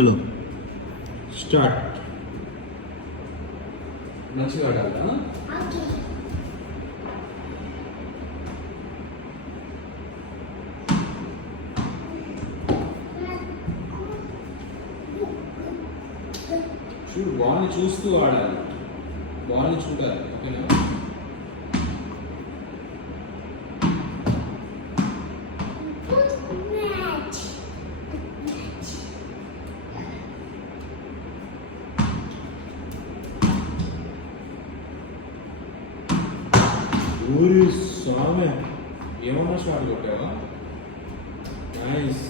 Hello start. మంచిగా ఆడాలా? చూడు, బాల్ని చూస్తూ ఆడాలి, బాల్ని చూడాలి. ఓకేనా? ఊరి స్వామి, ఏమన్నా షాట్ కొట్టావా? నైస్.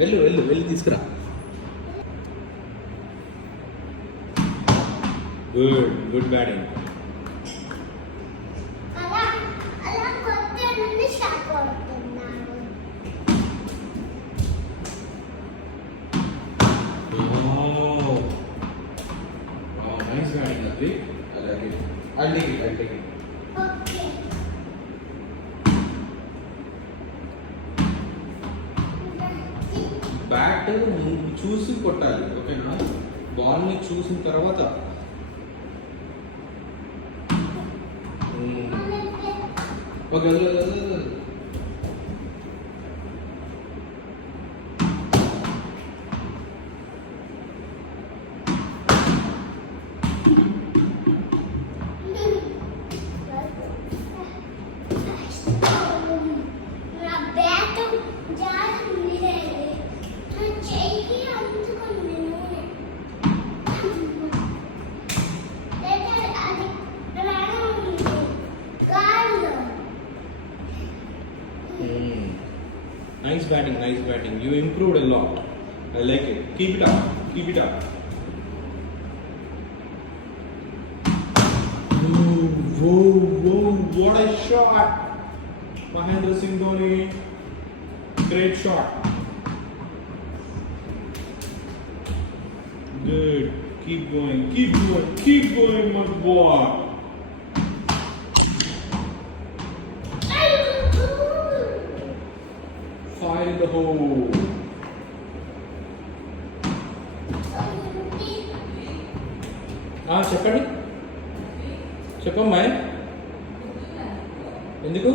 వెళ్ళు వెళ్ళు వెళ్ళి తీసుకురా. Good batting. నైస్ బ్యాటింగ్ అది. అలాగే I'll take it. బ్యాట్ చూసి కొట్టాలి, ఓకేనా? బాల్ని చూసిన తర్వాత okay. Nice batting. You improved a lot. I like it. Keep it up. Whoa, what a shot. Mahendra Singh Dhoni. Great shot. Good. Keep going, my boy. Fire in the hole. చెప్పమ్మా, ఎందుకు?